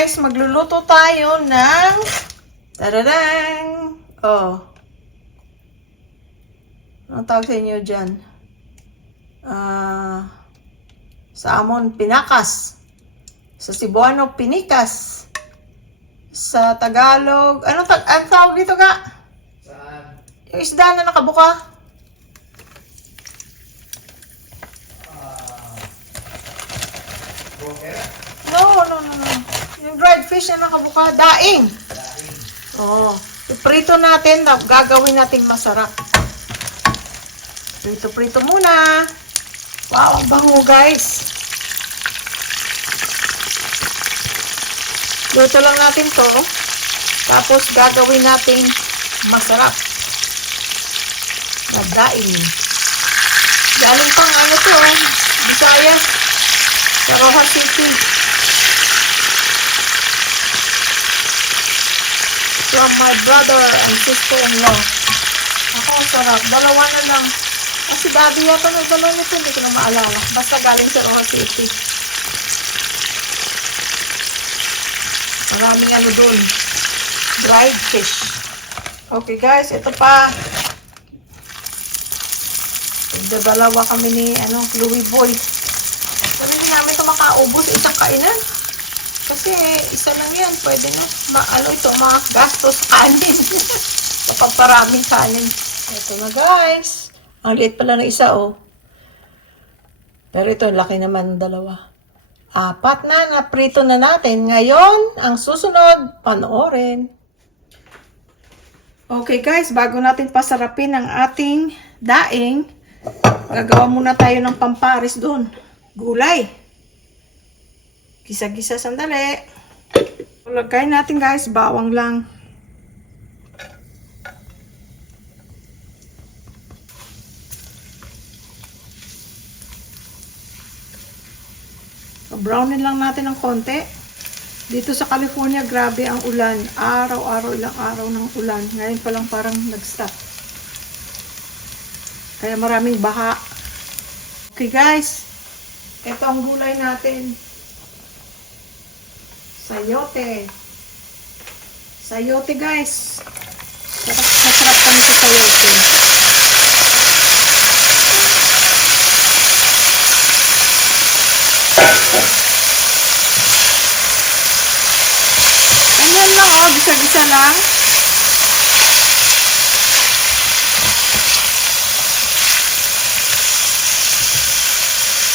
guys, magluluto tayo ng tararang. Oh. Anong tawag sa inyo dyan? Salmon pinakas. Sa Cebuano, pinikas. Sa Tagalog, ang tawag dito ka? Saan? Yung isda na nakabuka. Broker? No. Yung dried fish na nakabuka, daing. Daing. Oo. Iprito natin, gagawin natin masarap. Prito muna. Wow, ang bango guys. Luto lang natin to. Tapos gagawin natin masarap. Nadaing. Galing pang ano to, Visayas. Sa Rojas City. From my brother and sister-in-law. Ako, sarap. Dalawa na lang. Kasi daddy yata may dalawa nito. Hindi ko na maalala. Basta galing sa Rojas City. Maraming ano dun. Dried fish. Okay guys, ito pa. Dalawa kami ni Louie Boy. Sabi din namin ito makaubos isang kainan. Kasi isa lang yan. Pwede na. Mga gastos kanin. Kapag maraming kanin. Ito na guys. Ang liit pala na isa Pero ito, laki naman ng dalawa. 4 na, naprito na natin. Ngayon, ang susunod, panoorin. Okay guys, bago natin pasarapin ang ating daing, gagawa muna tayo ng pamparis doon. Gulay. Gisa-gisa sandali. Lagay natin guys, bawang lang. Brownin lang natin ng konti. Dito sa California, grabe ang ulan. Araw-araw, ilang araw ng ulan. Ngayon pa lang parang nag-stop. Kaya maraming baha. Okay guys, ito ang gulay natin. Sayote. Sayote guys. Masarap kami sa sayote. Ganyan lang gisa-gisa lang.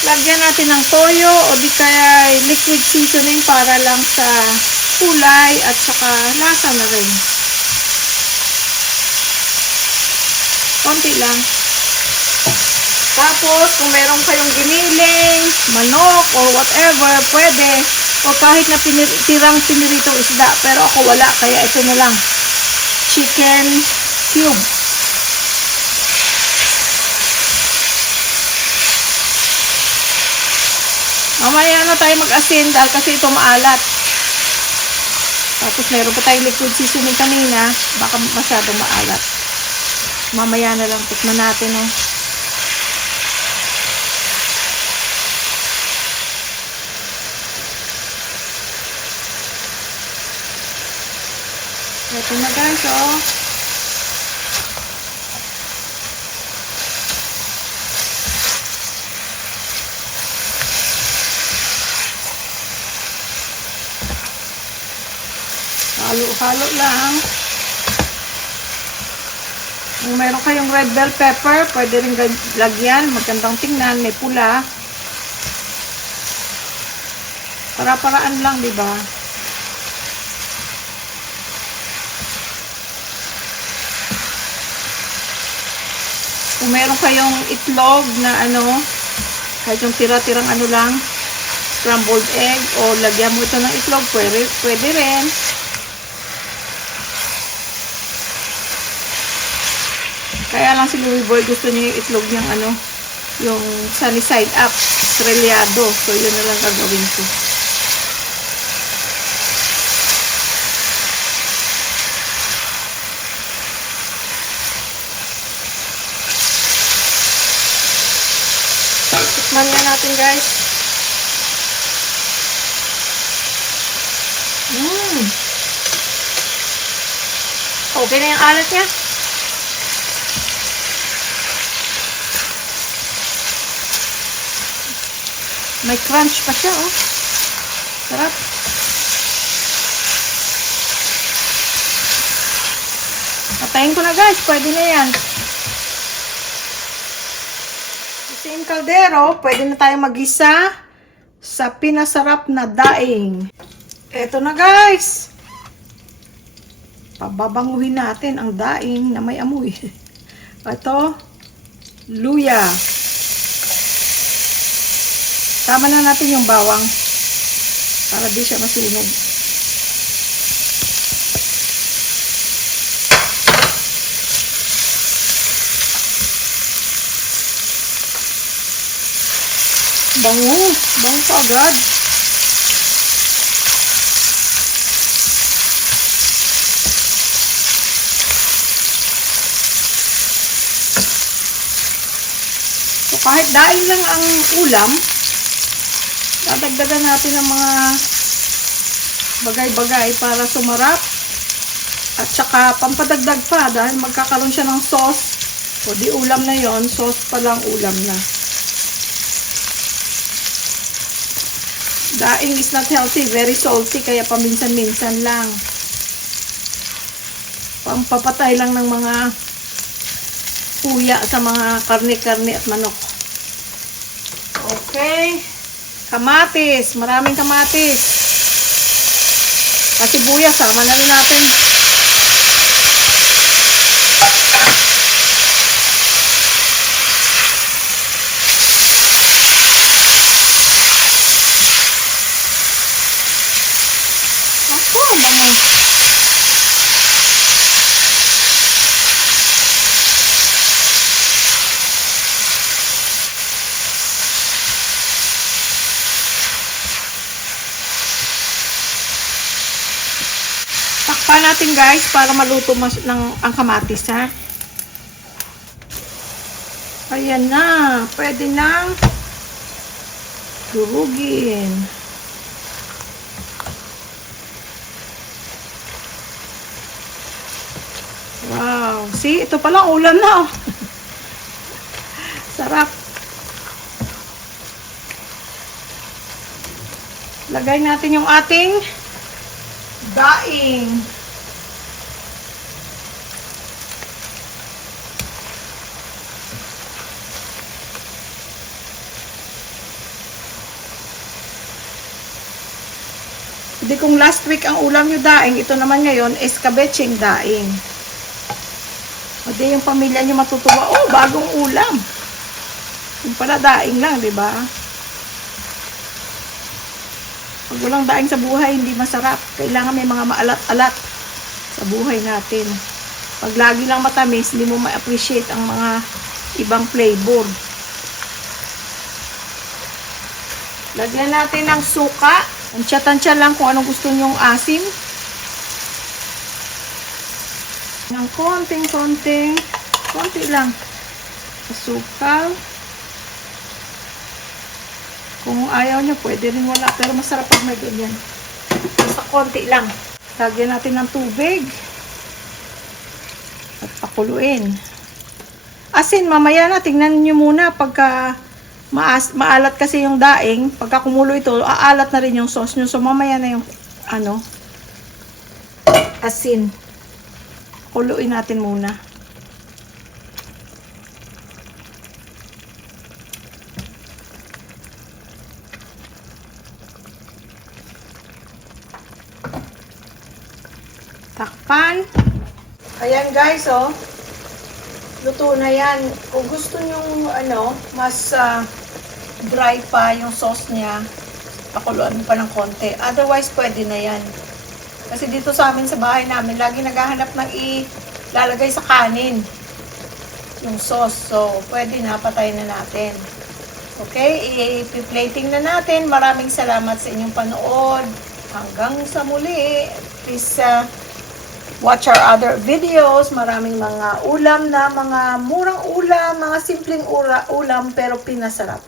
Lagyan natin ng toyo o di kaya liquid seasoning para lang sa kulay at saka lasa na rin. Konti lang. Tapos, kung meron kayong giniling, manok, or whatever, pwede. O kahit na tirang piniritong isda. Pero ako wala, kaya ito na lang. Chicken cube. Mamaya na tayo mag-asin dahil kasi ito maalat. Tapos meron pa tayong liquid seasoning kanina. Baka masyadong maalat. Mamaya na lang. Tikman natin Ito na guys, Halo-halo lang. Kung meron kayong red bell pepper, pwede rin lagyan. Magandang tingnan, may pula. Para-paraan lang, di ba? Kung meron kayong itlog na kahit yung tira-tirang lang, scrambled egg, o lagyan mo ito ng itlog, pwede rin. Kaya lang si Louie Boy gusto niya yung itlog niyang yung sunny side up, estrellado. So, yun na lang gagawin ko. Tikman nga natin guys. Okay na yung alat niya. May crunch pa siya, oh. Sarap. Patayin ko na, guys. Pwede na yan. Sa yung kaldero, pwede na tayong magisa sa pinasarap na daing. Eto na, guys. Pababanguhin natin ang daing na may amoy. Ito, luya. Tama na natin yung bawang para di siya masunog. Bango. Bango pa agad. So, kahit dahil lang ang ulam, dadagdagan natin ng mga bagay-bagay para sumarap. At saka pampadagdag pa dahil magkakaroon siya ng sauce. O di ulam na yon, sauce pa lang ulam na. Daing is not healthy, very salty, kaya paminsan-minsan lang. Pampapatay lang ng mga kuya sa mga karne-karne at manok. Okay. Kamatis, maraming kamatis. Sibuyas, sama na natin. Bango. Takpan natin, guys, para maluto ang kamatis, ha. Ayan na. Pwede nang durugin. Wow. See, ito palang ulam na, oh. Sarap. Lagay natin yung ating daing. Hindi, kung last week ang ulam nyo daing, ito naman ngayon escabecheng daing. Hindi yung pamilya nyo matutuwa, oh, bagong ulam. Yung pala daing lang, di ba? Pag walang daing sa buhay, hindi masarap. Kailangan may mga maalat-alat sa buhay natin. Pag lagi lang matamis, hindi mo ma-appreciate ang mga ibang flavor. Lagyan natin ng suka. Tansya-tansya lang kung anong gusto nyong asim. Ng konting-konting, konti lang. Asukal. Kung ayaw nyo, pwede rin wala. Pero masarap pag may ganyan. Basta konti lang. Lagyan natin ng tubig. At pakuluin. Asin, mamaya na. Tingnan nyo muna pagka maalat kasi yung daing. Pagka kumulo ito, aalat na rin yung sauce nyo. So, mamaya na yung asin. Kuluin natin muna. Takpan. Ayan, guys, oh. Luto na yan. Kung gusto nyo, mas dry pa yung sauce niya, pakuluan mo pa ng konti. Otherwise, pwede na yan. Kasi dito sa amin, sa bahay namin, lagi naghahanap ng ilalagay sa kanin yung sauce. So, pwede na, patayin na natin. Okay, i-plating na natin. Maraming salamat sa inyong panood. Hanggang sa muli. Please watch our other videos. Maraming mga ulam na, mga murang ulam, mga simpleng ulam, pero pinasarap.